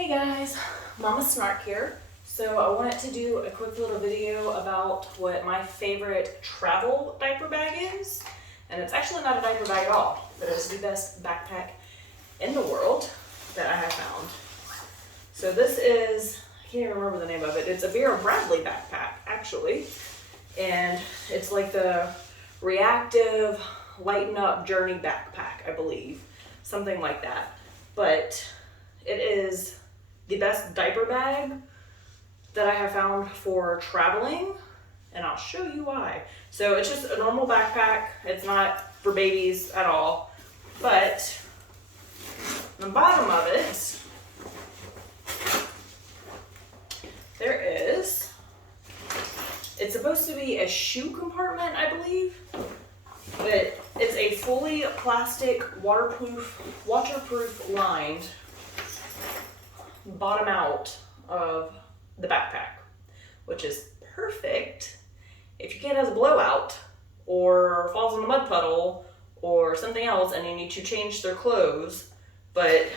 Hey guys, Mama Snark here. So I wanted to do a quick little video about what my favorite travel diaper bag is. And it's actually not a diaper bag at all, but it's the best backpack in the world that I have found. So this is, I can't even remember the name of it. It's a Vera backpack, actually. And it's like the reactive, lighten up journey backpack, I believe. Something like that. But it is the best diaper bag that I have found for traveling, and I'll show you why. So it's just a normal backpack. It's not for babies at all, but the bottom of it, there is, it's supposed to be a shoe compartment, I believe, but it's a fully plastic, waterproof lined bottom out of the backpack, which is perfect if your kid has a blowout or falls in a mud puddle or something else and you need to change their clothes. But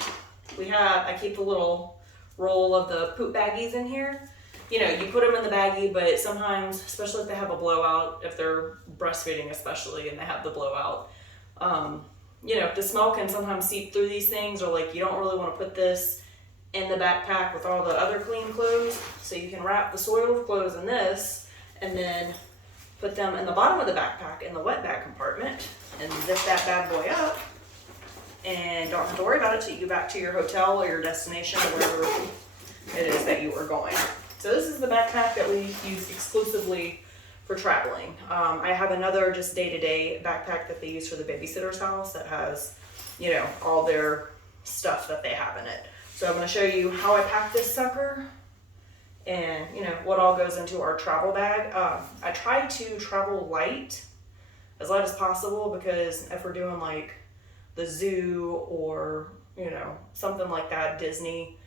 I keep the little roll of the poop baggies in here. You know, you put them in the baggie, but sometimes, especially if they have a blowout, if they're breastfeeding especially and they have the blowout, you know, the smell can sometimes seep through these things, or like you don't really want to put this in the backpack with all the other clean clothes. So you can wrap the soiled clothes in this and then put them in the bottom of the backpack in the wet bag compartment and zip that bad boy up, and don't have to worry about it till you get back to your hotel or your destination or wherever it is that you are going. So this is the backpack that we use exclusively for traveling. I have another just day-to-day backpack that they use for the babysitter's house that has, you know, all their stuff that they have in it. So I'm going to show you how I pack this sucker and, you know, what all goes into our travel bag. I try to travel light as possible, because if we're doing like the zoo or, you know, something like that, Disney,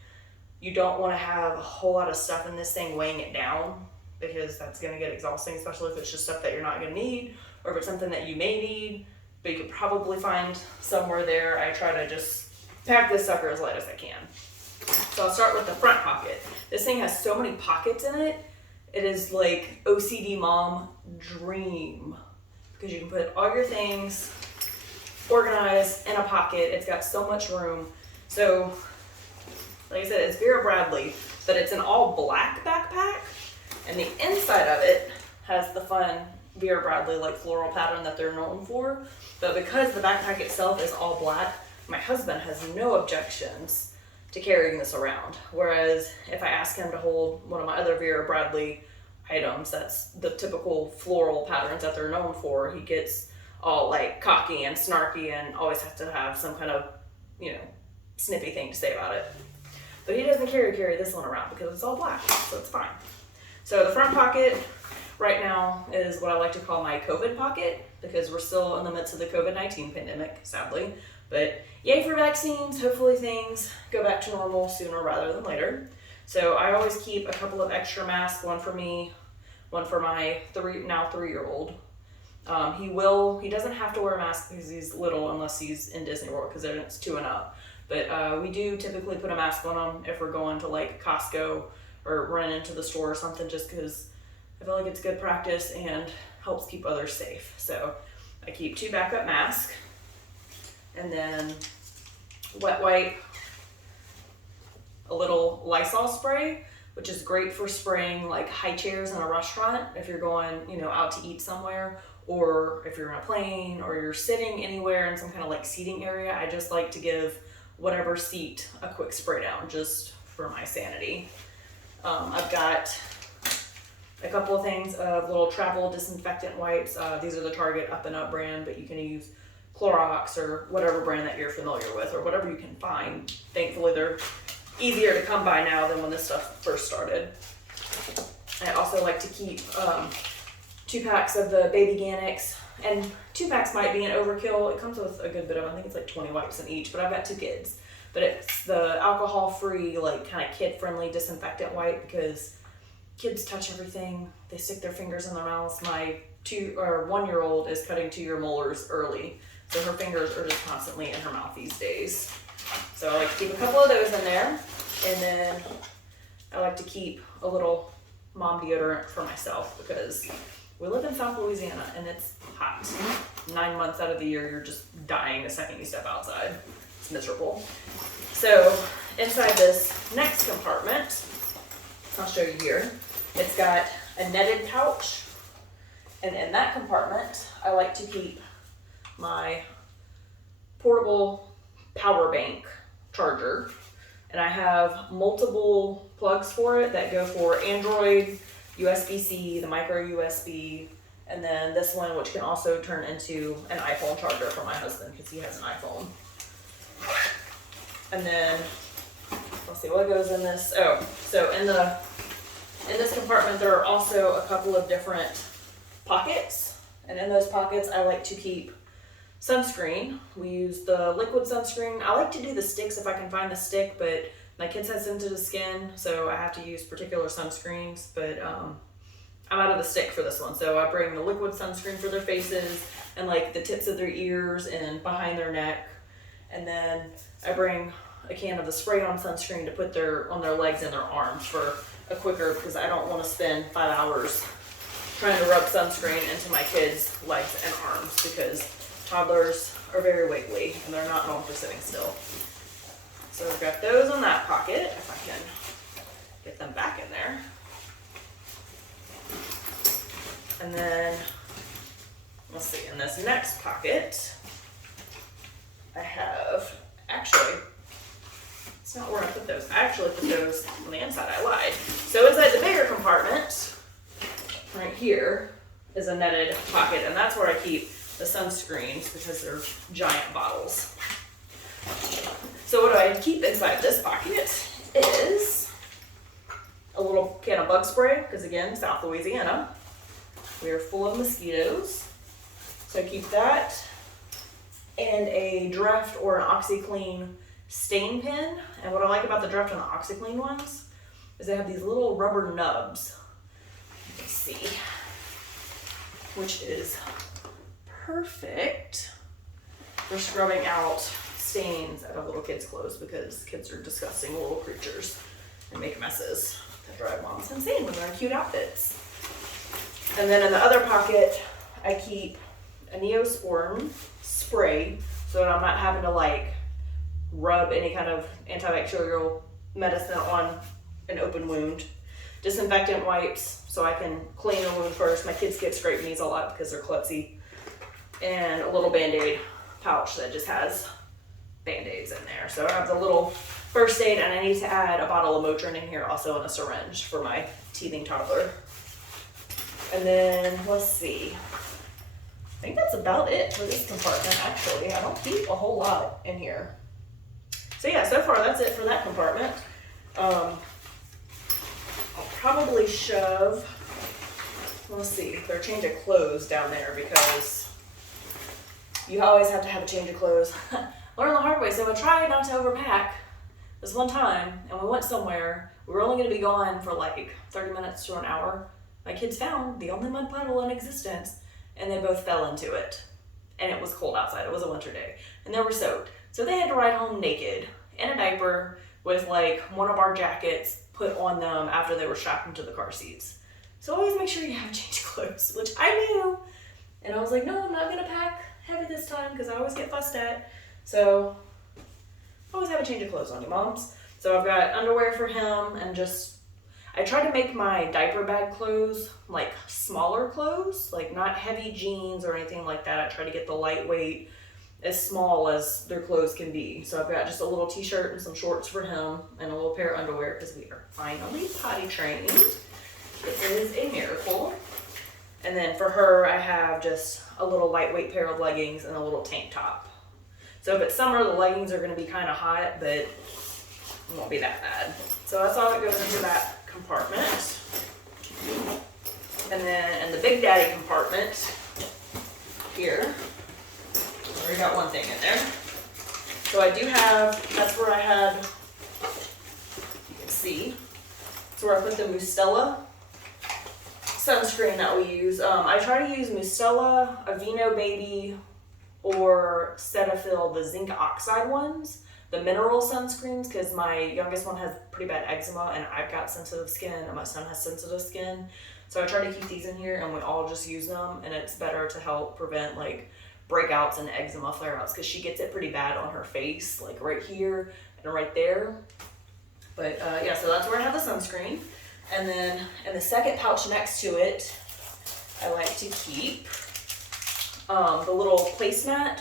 you don't want to have a whole lot of stuff in this thing weighing it down, because that's going to get exhausting, especially if it's just stuff that you're not going to need, or if it's something that you may need, but you could probably find somewhere there. I try to just pack this sucker as light as I can. So I'll start with the front pocket. This thing has so many pockets in it. It is like OCD mom dream, because you can put all your things organized in a pocket. It's got so much room. So like I said, it's Vera Bradley, but it's an all black backpack, and the inside of it has the fun Vera Bradley like floral pattern that they're known for. But because the backpack itself is all black, my husband has no objections to carrying this around. Whereas if I ask him to hold one of my other Vera Bradley items, that's the typical floral patterns that they're known for, he gets all like cocky and snarky and always has to have some kind of, you know, snippy thing to say about it. But he doesn't carry this one around because it's all black, so it's fine. So the front pocket right now is what I like to call my COVID pocket, because we're still in the midst of the COVID-19 pandemic, sadly. But yay for vaccines. Hopefully things go back to normal sooner rather than later. So I always keep a couple of extra masks, one for me, one for my now 3-year-old. He doesn't have to wear a mask because he's little unless he's in Disney World, because then it's 2 and up. But we do typically put a mask on him if we're going to like Costco or run into the store or something, just because I feel like it's good practice and helps keep others safe. So I keep 2 backup masks, and then wet wipe, a little Lysol spray, which is great for spraying like high chairs in a restaurant if you're going, you know, out to eat somewhere, or if you're on a plane or you're sitting anywhere in some kind of like seating area. I just like to give whatever seat a quick spray down, just for my sanity. I've got a couple of things of little travel disinfectant wipes. These are the Target Up and Up brand, but you can use Clorox or whatever brand that you're familiar with, or whatever you can find. Thankfully, they're easier to come by now than when this stuff first started. I also like to keep 2 packs of the Baby Ganix, and 2 packs might be an overkill. It comes with a good bit of, I think it's like 20 wipes in each, but I've got 2 kids. But it's the alcohol-free, like kind of kid-friendly disinfectant wipe, because kids touch everything. They stick their fingers in their mouths. My 1-year-old is cutting 2-year molars early, so her fingers are just constantly in her mouth these days. So I like to keep a couple of those in there. And then I like to keep a little mom deodorant for myself because we live in South Louisiana and it's hot. 9 months out of the year, you're just dying the second you step outside. It's miserable. So inside this next compartment, I'll show you here, it's got a netted pouch. And in that compartment, I like to keep my portable power bank charger. And I have multiple plugs for it that go for Android, USB-C, the micro USB, and then this one, which can also turn into an iPhone charger for my husband because he has an iPhone. And then, let's see what goes in this. Oh, so in this compartment, there are also a couple of different pockets. And in those pockets, I like to keep sunscreen. We use the liquid sunscreen. I like to do the sticks if I can find the stick, but my kids have sensitive skin, so I have to use particular sunscreens, but I'm out of the stick for this one. So I bring the liquid sunscreen for their faces and like the tips of their ears and behind their neck. And then I bring a can of the spray-on sunscreen to put on their legs and their arms for a quicker, because I don't want to spend 5 hours trying to rub sunscreen into my kids' legs and arms because toddlers are very wiggly and they're not known for sitting still. So I've got those in that pocket, if I can get them back in there. And then, let's see, in this next pocket, I have, actually, it's not where I put those. I actually put those on the inside, I lied. So inside the bigger compartment, right here, is a netted pocket, and that's where I keep the sunscreens because they're giant bottles. So what I keep inside this pocket is a little can of bug spray, because again, South Louisiana, we are full of mosquitoes. So I keep that, and a Dreft or an OxyClean stain pen. And what I like about the Dreft and the OxyClean ones is they have these little rubber nubs. Let's see, which is perfect for scrubbing out stains out of little kids' clothes, because kids are disgusting little creatures and make messes that drive moms insane when they're in cute outfits. And then in the other pocket, I keep a Neosporin spray so that I'm not having to like rub any kind of antibacterial medicine on an open wound. Disinfectant wipes so I can clean the wound first. My kids get scraped knees a lot because they're klutzy. And a little Band-Aid pouch that just has Band-Aids in there. So I have the little first aid, and I need to add a bottle of Motrin in here also, and a syringe for my teething toddler. And then, let's see. I think that's about it for this compartment, actually. I don't keep a whole lot in here. So yeah, so far that's it for that compartment. I'll probably shove, let's see, their change of clothes down there because you always have to have a change of clothes. Learn the hard way, so I tried not to overpack this one time, and we went somewhere. We were only gonna be gone for like 30 minutes to an hour. My kids found the only mud puddle in existence, and they both fell into it. And it was cold outside, it was a winter day, and they were soaked. So they had to ride home naked, in a diaper, with like one of our jackets put on them after they were strapped into the car seats. So always make sure you have change of clothes, which I knew. And I was like, no, I'm not gonna pack heavy this time because I always get fussed at. So always have a change of clothes on you, moms. So I've got underwear for him, and just, I try to make my diaper bag clothes like smaller clothes, like not heavy jeans or anything like that. I try to get the lightweight, as small as their clothes can be. So I've got just a little t-shirt and some shorts for him and a little pair of underwear because we are finally potty trained. It is a miracle. And then for her, I have just a little lightweight pair of leggings and a little tank top. So if it's summer, the leggings are gonna be kind of hot, but it won't be that bad. So that's all that goes into that compartment. And then in the Big Daddy compartment here, I already got one thing in there. So I do have, that's where I had, you can see, that's where I put the Mustela sunscreen that we use. I try to use Mustela, Aveeno Baby, or Cetaphil, the zinc oxide ones, the mineral sunscreens because my youngest one has pretty bad eczema and I've got sensitive skin and my son has sensitive skin. So I try to keep these in here and we all just use them, and it's better to help prevent like breakouts and eczema flare-outs because she gets it pretty bad on her face, like right here and right there. But yeah, so that's where I have the sunscreen. And then in the second pouch next to it, I like to keep the little placemat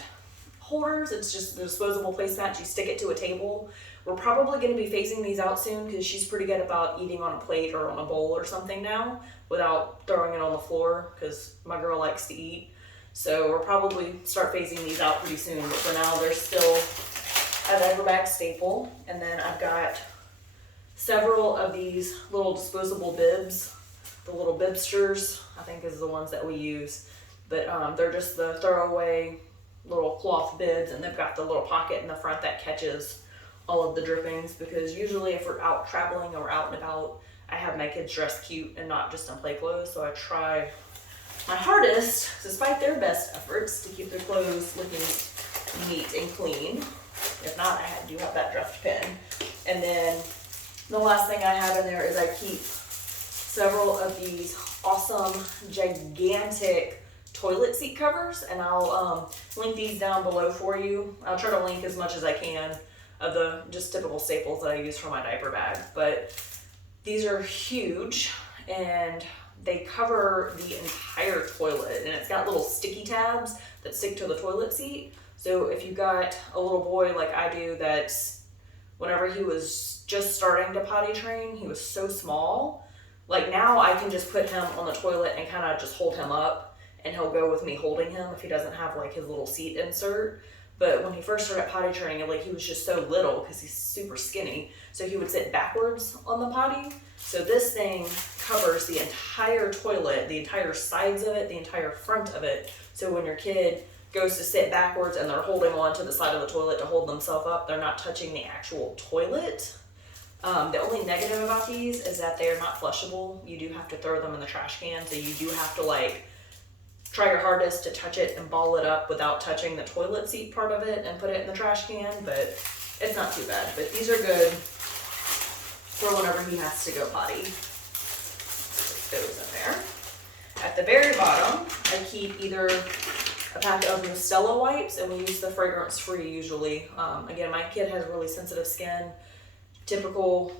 holders. It's just the disposable placemat. You stick it to a table. We're probably going to be phasing these out soon because she's pretty good about eating on a plate or on a bowl or something now without throwing it on the floor because my girl likes to eat. So we'll probably start phasing these out pretty soon. But for now, they're still a diaper bag staple. And then I've got several of these little disposable bibs. The little bibsters, I think, is the ones that we use. But they're just the throwaway little cloth bibs, and they've got the little pocket in the front that catches all of the drippings, because usually if we're out traveling or out and about, I have my kids dressed cute and not just in play clothes, so I try my hardest, despite their best efforts, to keep their clothes looking neat and clean. If not, I do have that dressed pin. And then the last thing I have in there is I keep several of these awesome, gigantic toilet seat covers, and I'll link these down below for you. I'll try to link as much as I can of the just typical staples that I use for my diaper bag. But these are huge and they cover the entire toilet, and it's got little sticky tabs that stick to the toilet seat. So if you've got a little boy like I do that's, whenever he was just starting to potty train, he was so small. Like now I can just put him on the toilet and kind of just hold him up, and he'll go with me holding him if he doesn't have like his little seat insert. But when he first started potty training, like he was just so little because he's super skinny, so he would sit backwards on the potty. So this thing covers the entire toilet, the entire sides of it, the entire front of it. So when your kid goes to sit backwards and they're holding on to the side of the toilet to hold themselves up, they're not touching the actual toilet. The only negative about these is that they are not flushable. You do have to throw them in the trash can, so you do have to like try your hardest to touch it and ball it up without touching the toilet seat part of it and put it in the trash can, but it's not too bad. But these are good for whenever he has to go potty. Put those in there. At the very bottom, I keep either a pack of Mustela wipes, and we use the fragrance-free usually. Again, my kid has really sensitive skin, typical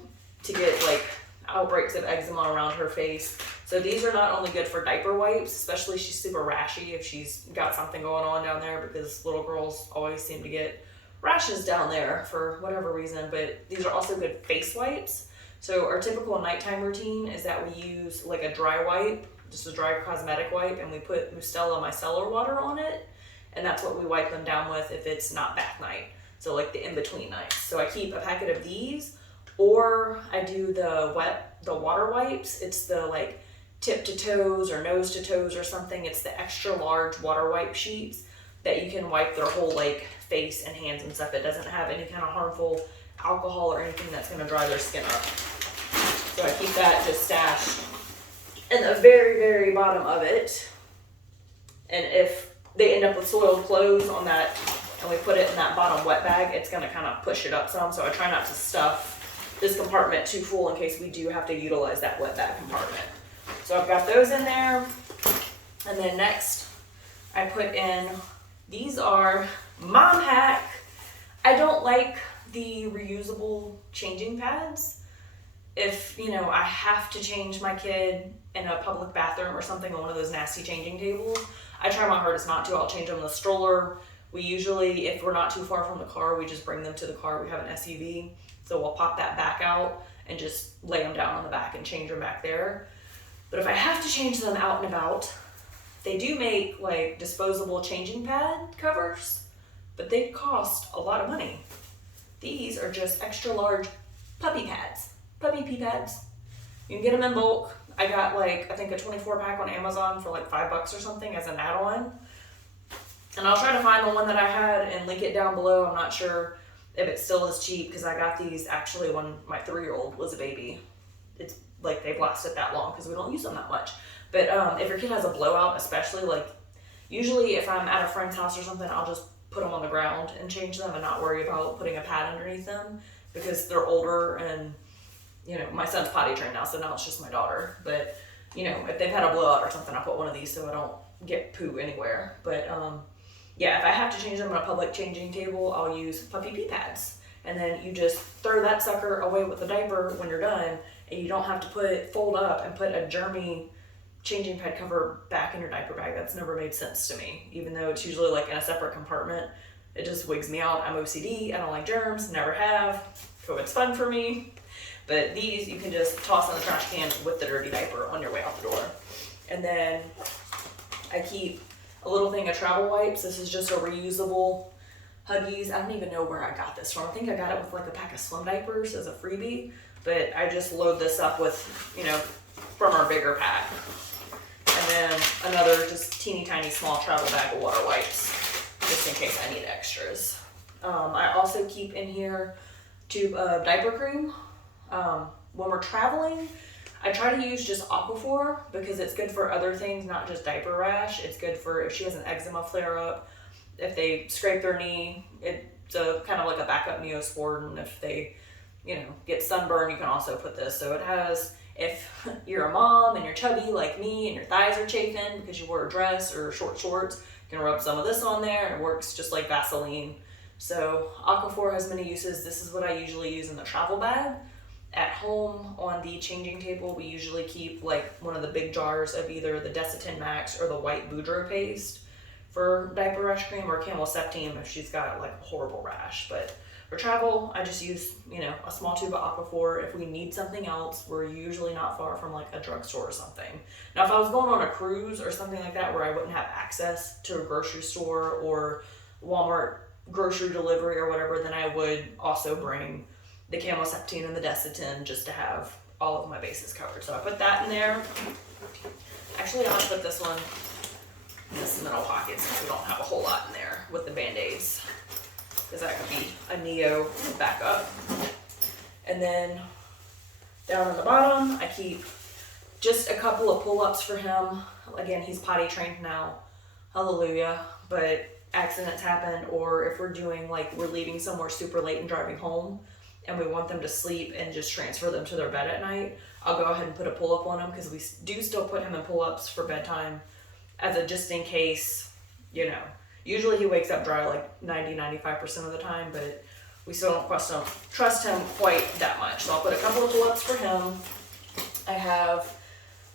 to get like outbreaks of eczema around her face. So these are not only good for diaper wipes, especially she's super rashy if she's got something going on down there, because little girls always seem to get rashes down there for whatever reason, but these are also good face wipes. So our typical nighttime routine is that we use like a dry wipe, just a dry cosmetic wipe, and we put Mustela micellar water on it, and that's what we wipe them down with if it's not bath night. So like the in-between nights. So I keep a packet of these, or I do the water wipes. It's the like tip to toes or nose to toes or something. It's the extra large water wipe sheets that you can wipe their whole like face and hands and stuff. It doesn't have any kind of harmful alcohol or anything that's gonna dry their skin up. So I keep that just stashed in the very, very bottom of it. And if they end up with soiled clothes on that and we put it in that bottom wet bag, it's gonna kind of push it up some. So I try not to stuff this compartment too full in case we do have to utilize that wet bag compartment. So I've got those in there. And then next I put in, these are mom hack. I don't like the reusable changing pads. If, you know, I have to change my kid in a public bathroom or something on one of those nasty changing tables, I try my hardest not to. I'll change them in the stroller. We usually, if we're not too far from the car, we just bring them to the car. We have an SUV, so we'll pop that back out and just lay them down on the back and change them back there. But if I have to change them out and about, they do make like disposable changing pad covers, but they cost a lot of money. These are just extra large puppy pads, puppy pee pads. You can get them in bulk. I got like, I think a 24 pack on Amazon for like $5 or something as an add-on. And I'll try to find the one that I had and link it down below. I'm not sure if it still is cheap because I got these actually when my 3-year-old was a baby. It's like they've lasted that long because we don't use them that much. But if your kid has a blowout, especially, like usually if I'm at a friend's house or something, I'll just put them on the ground and change them and not worry about putting a pad underneath them because they're older and, you know, my son's potty trained now, so now it's just my daughter. But, you know, if they've had a blowout or something, I put one of these so I don't get poo anywhere. But, yeah, if I have to change them on a public changing table, I'll use puppy pee pads. And then you just throw that sucker away with the diaper when you're done, and you don't have to fold up and put a germy changing pad cover back in your diaper bag. That's never made sense to me, even though it's usually like in a separate compartment. It just wigs me out. I'm OCD, I don't like germs, never have. COVID's fun for me. But these you can just toss in the trash can with the dirty diaper on your way out the door. And then I keep a little thing of travel wipes. This is just a reusable Huggies. I don't even know where I got this from. I think I got it with like a pack of swim diapers as a freebie, but I just load this up with, you know, from our bigger pack. And then another just teeny tiny small travel bag of water wipes, just in case I need extras. I also keep in here a tube of diaper cream. When we're traveling, I try to use just Aquaphor because it's good for other things, not just diaper rash. It's good for if she has an eczema flare up, if they scrape their knee, it's a kind of like a backup Neosporin. And if they, you know, get sunburn, you can also put this. So it has, if you're a mom and you're chubby like me and your thighs are chafing because you wore a dress or short shorts, you can rub some of this on there and it works just like Vaseline. So Aquaphor has many uses. This is what I usually use in the travel bag. At home on the changing table, we usually keep like one of the big jars of either the Desitin Max or the white Boudreaux paste for diaper rash cream, or Camel Septime if she's got like a horrible rash. But for travel, I just use, you know, a small tube of Aquaphor. If we need something else, we're usually not far from like a drugstore or something. Now, if I was going on a cruise or something like that where I wouldn't have access to a grocery store or Walmart grocery delivery or whatever, then I would also bring the Camel Septime and the Desitin just to have all of my bases covered. So I put that in there. Actually, I'm gonna put this one in this middle pocket since we don't have a whole lot in there with the Band-Aids, because that could be a Neo backup. And then down on the bottom, I keep just a couple of pull-ups for him. Again, he's potty trained now, hallelujah, but accidents happen, or if we're doing like we're leaving somewhere super late and driving home and we want them to sleep and just transfer them to their bed at night, I'll go ahead and put a pull-up on him, because we do still put him in pull-ups for bedtime as a just in case, you know. Usually he wakes up dry like 90-95% of the time, but we still don't trust him quite that much. So I'll put a couple of pull-ups for him. I have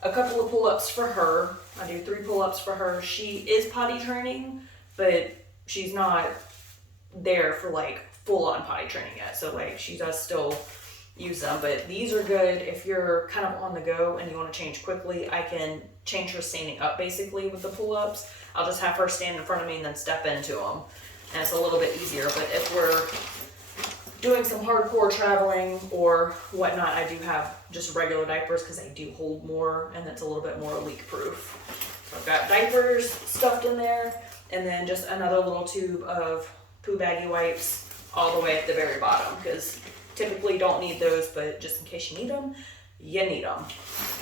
a couple of pull-ups for her. I do 3 pull-ups for her. She is potty training, but she's not there for like full-on potty training yet. So like she does still use them, but these are good if you're kind of on the go and you want to change quickly. I can change her standing up basically with the pull-ups. I'll just have her stand in front of me and then step into them, and it's a little bit easier. But if we're doing some hardcore traveling or whatnot, I do have just regular diapers because they do hold more and it's a little bit more leak proof. So I've got diapers stuffed in there, and then just another little tube of poo baggy wipes all the way at the very bottom, because typically don't need those, but just in case you need them, you need them.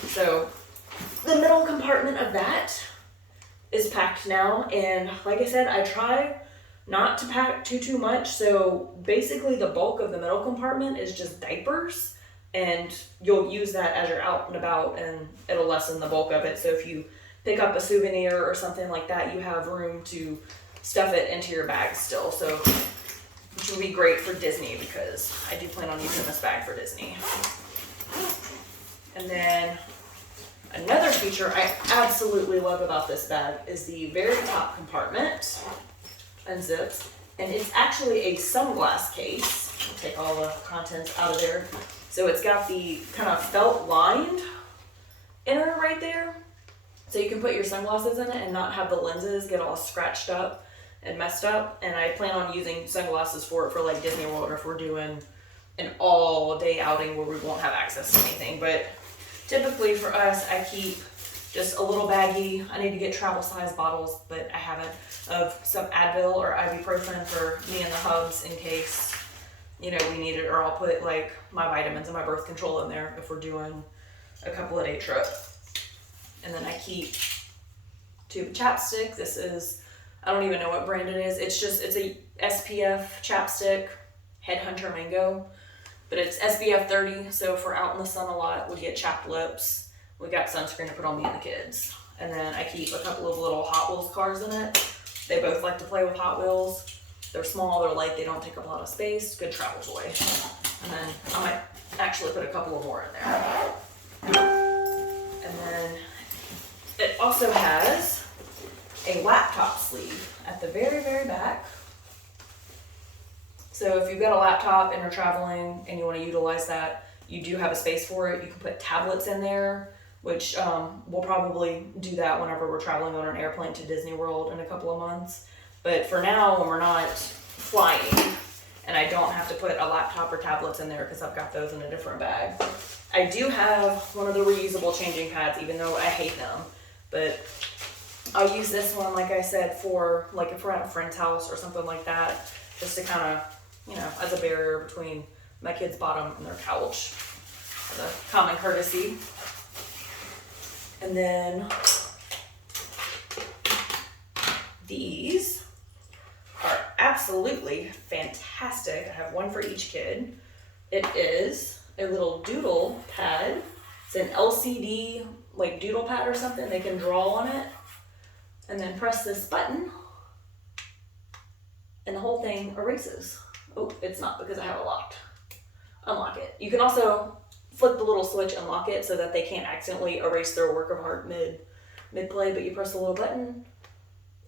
So the middle compartment of that is packed now, and like I said, I try not to pack too much. So basically the bulk of the middle compartment is just diapers, and you'll use that as you're out and about and it'll lessen the bulk of it. So if you pick up a souvenir or something like that, you have room to stuff it into your bag still. So, which would be great for Disney, because I do plan on using this bag for Disney. And then another feature I absolutely love about this bag is the very top compartment unzips, and it's actually a sunglass case. I'll take all the contents out of there. So it's got the kind of felt lined inner right there, so you can put your sunglasses in it and not have the lenses get all scratched up and messed up. And I plan on using sunglasses for it for like Disney World, or if we're doing an all day outing where we won't have access to anything. But typically for us, I keep just a little baggie. I need to get travel size bottles, but I haven't, of some Advil or ibuprofen for me and the hubs in case, you know, we need it. Or I'll put like my vitamins and my birth control in there if we're doing a couple of day trip. And then I keep tube chapstick. This is I don't even know what brand it is. It's a SPF chapstick, Headhunter Mango, but it's SPF 30. So if we're out in the sun a lot, we get chapped lips. We got sunscreen to put on me and the kids. And then I keep a couple of little Hot Wheels cars in it. They both like to play with Hot Wheels. They're small, they're light, they don't take up a lot of space. Good travel toy. And then I might actually put a couple of more in there. And then it also has a laptop sleeve at the very, very back. So if you've got a laptop and you're traveling and you want to utilize that, you do have a space for it. You can put tablets in there, which we'll probably do that whenever we're traveling on an airplane to Disney World in a couple of months. But for now, when we're not flying, and I don't have to put a laptop or tablets in there because I've got those in a different bag. I do have one of the reusable changing pads, even though I hate them. But I'll use this one, like I said, for like if we're at a friend's house or something like that, just to kind of, you know, as a barrier between my kid's bottom and their couch, as a common courtesy. And then these are absolutely fantastic. I have one for each kid. It is a little doodle pad. It's an LCD like doodle pad or something. They can draw on it and then press this button and the whole thing erases. Oh, it's not because I have it locked. Unlock it. You can also flip the little switch and lock it so that they can't accidentally erase their work of art mid-play, but you press the little button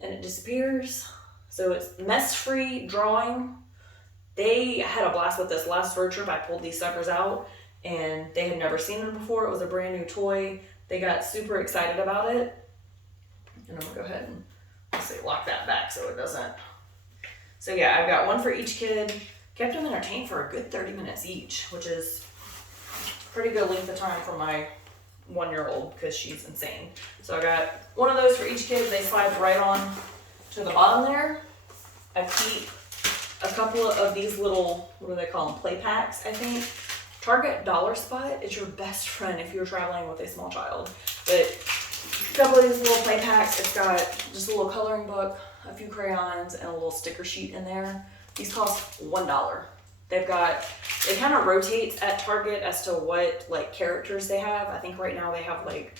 and it disappears. So it's mess-free drawing. They had a blast with this last road trip. I pulled these suckers out and they had never seen them before. It was a brand new toy. They got super excited about it. And I'm gonna go ahead and lock that back so it doesn't. So yeah, I've got one for each kid. Kept them entertained for a good 30 minutes each, which is pretty good length of time for my 1-year-old because she's insane. So I got one of those for each kid. They slide right on to the bottom there. I keep a couple of these little, what do they call them, play packs, I think. Target Dollar Spot is your best friend if you're traveling with a small child. But a couple of these little play packs, it's got just a little coloring book, a few crayons, and a little sticker sheet in there. These cost $1. They kind of rotate at Target as to what like characters they have. I think right now they have like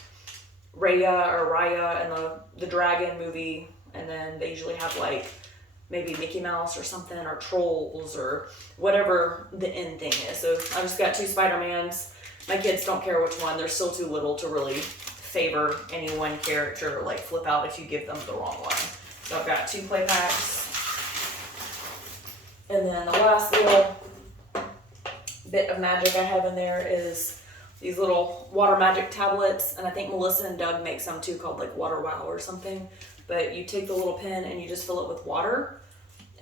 Raya and the dragon movie, and then they usually have like maybe Mickey Mouse or something, or Trolls, or whatever the end thing is. So I just got 2 Spider-Mans. My kids don't care which one. They're still too little to really favor any one character or like flip out if you give them the wrong one. So I've got 2 play packs. And then the last little bit of magic I have in there is these little water magic tablets. And I think Melissa and Doug make some too called like Water Wow or something. But you take the little pen and you just fill it with water.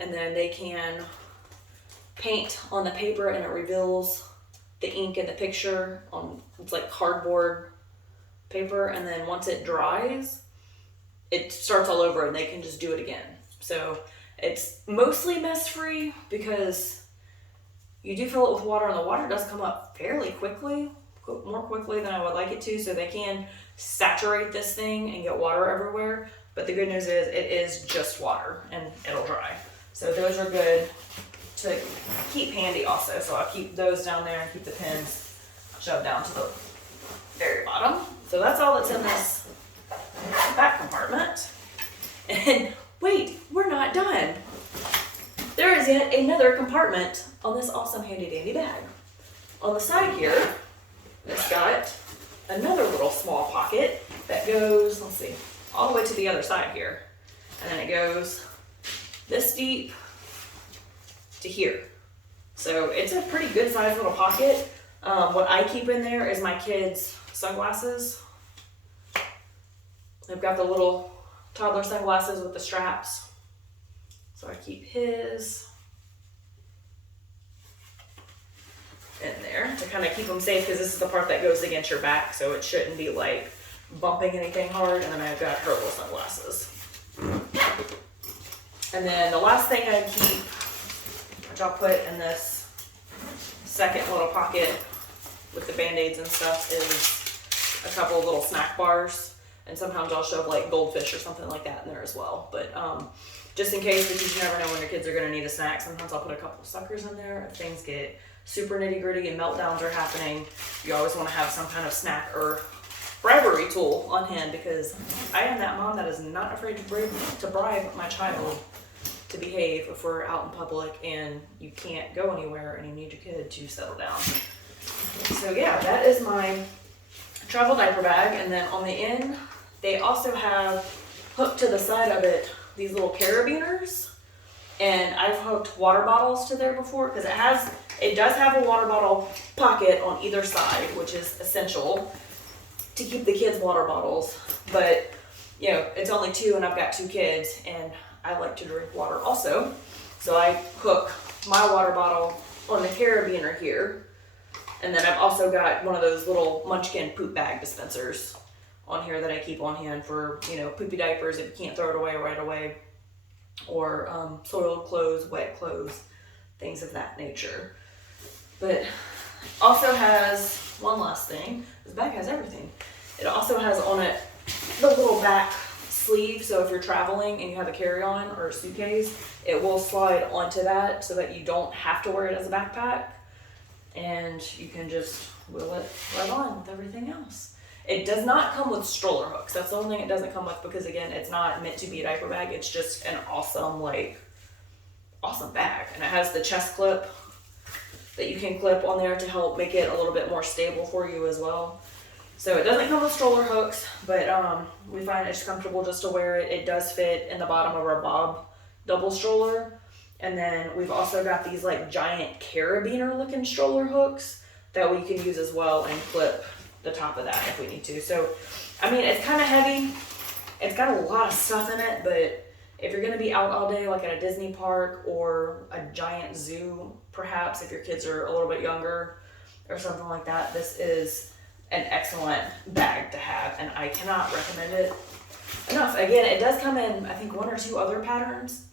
And then they can paint on the paper and it reveals the ink in the picture on, it's like cardboard paper. And then once it dries, it starts all over and they can just do it again. So it's mostly mess-free because you do fill it with water and the water does come up fairly quickly, more quickly than I would like it to. So they can saturate this thing and get water everywhere. But the good news is it is just water and it'll dry. So those are good to keep handy also. So I'll keep those down there and keep the pins shoved down to the very bottom. So that's all that's in this back compartment. And wait, we're not done. There is yet another compartment on this awesome handy dandy bag. On the side here, it's got another little small pocket that goes, let's see, all the way to the other side here. And then it goes this deep to here. So it's a pretty good sized little pocket. What I keep in there is my kids' sunglasses. I've got the little toddler sunglasses with the straps. So I keep his in there to kind of keep them safe because this is the part that goes against your back, so it shouldn't be like bumping anything hard. And then I've got her little sunglasses. And then the last thing I keep, which I'll put in this second little pocket with the Band-Aids and stuff, is a couple of little snack bars. And sometimes I'll shove like goldfish or something like that in there as well. But just in case, because you never know when your kids are going to need a snack, sometimes I'll put a couple of suckers in there. If things get super nitty gritty and meltdowns are happening, you always want to have some kind of snack or bribery tool on hand, because I am that mom that is not afraid to bribe my child to behave if we're out in public and you can't go anywhere and you need your kid to settle down. So yeah, that is my travel diaper bag. And then on the end, they also have hooked to the side of it these little carabiners, and I've hooked water bottles to there before, because it does have a water bottle pocket on either side, which is essential to keep the kids' water bottles. But you know, it's only 2 and I've got 2 kids and I like to drink water also. So I hook my water bottle on the carabiner here. And then I've also got one of those little Munchkin poop bag dispensers on here that I keep on hand for, you know, poopy diapers if you can't throw it away right away, or soiled clothes, wet clothes, things of that nature. But also has one last thing. This bag has everything. It also has on it the little back sleeve, so if you're traveling and you have a carry-on or a suitcase, it will slide onto that so that you don't have to wear it as a backpack, and you can just wheel it right on with everything else. It does not come with stroller hooks. That's the only thing it doesn't come with, because again, it's not meant to be a diaper bag. It's just an awesome bag. And it has the chest clip that you can clip on there to help make it a little bit more stable for you as well. So it doesn't come with stroller hooks, but we find it's comfortable just to wear it. It does fit in the bottom of our Bob double stroller. And then we've also got these like giant carabiner looking stroller hooks that we can use as well and clip the top of that if we need to. So, I mean, it's kind of heavy. It's got a lot of stuff in it, but if you're going to be out all day, like at a Disney park or a giant zoo, perhaps if your kids are a little bit younger or something like that, this is an excellent bag to have, and I cannot recommend it enough. Again, it does come in, I think, 1 or 2 other patterns,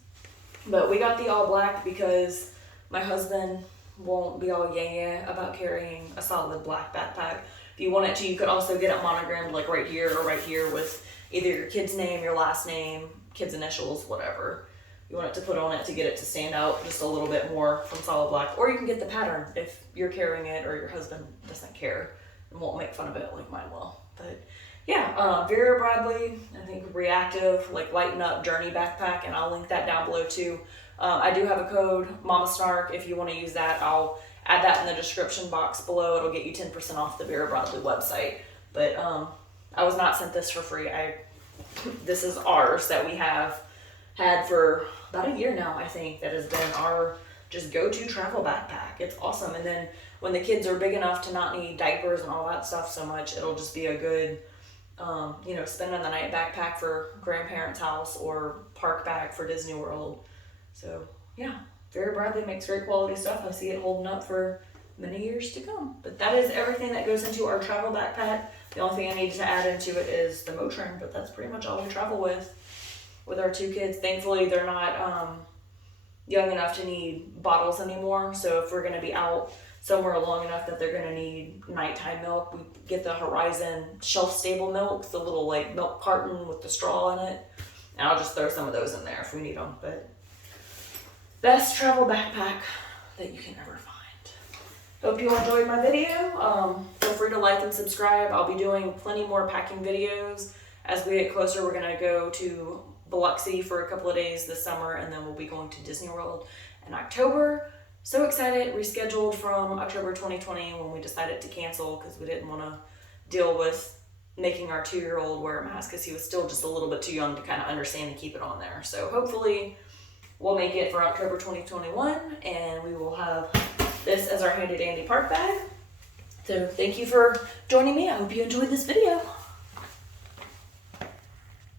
but we got the all black because my husband won't be all yeah about carrying a solid black backpack. If you wanted to, you could also get it monogrammed like right here or right here with either your kid's name, your last name, kid's initials, whatever you want it to put on it to get it to stand out just a little bit more from solid black. Or you can get the pattern if you're carrying it or your husband doesn't care and won't make fun of it like mine will. But yeah, Vera Bradley, I think reactive, like lighten up journey backpack, and I'll link that down below too. I do have a code, Mama Snark, if you want to use that. I'll add that in the description box below. It'll get you 10% off the Vera Bradley website. But I was not sent this for free. This is ours that we have had for about a year now, I think, that has been our just go-to travel backpack. It's awesome. And then when the kids are big enough to not need diapers and all that stuff so much, it'll just be a good, spending the night backpack for grandparents' house or park bag for Disney World. So yeah, Vera Bradley makes great quality stuff. I see it holding up for many years to come. But that is everything that goes into our travel backpack. The only thing I need to add into it is the Motrin, but that's pretty much all we travel with our 2 kids. Thankfully, they're not young enough to need bottles anymore. So if we're going to be out somewhere long enough that they're going to need nighttime milk, we get the Horizon shelf-stable milk, the little like milk carton with the straw in it. And I'll just throw some of those in there if we need them. But best travel backpack that you can ever find. Hope you enjoyed my video. Feel free to like and subscribe. I'll be doing plenty more packing videos. As we get closer, we're going to go to Biloxi for a couple of days this summer, and then we'll be going to Disney World in October. So excited. Rescheduled from October 2020 when we decided to cancel because we didn't want to deal with making our 2-year-old wear a mask because he was still just a little bit too young to kind of understand and keep it on there. So hopefully we'll make it for October 2021, and we will have this as our handy dandy park bag. So thank you for joining me. I hope you enjoyed this video.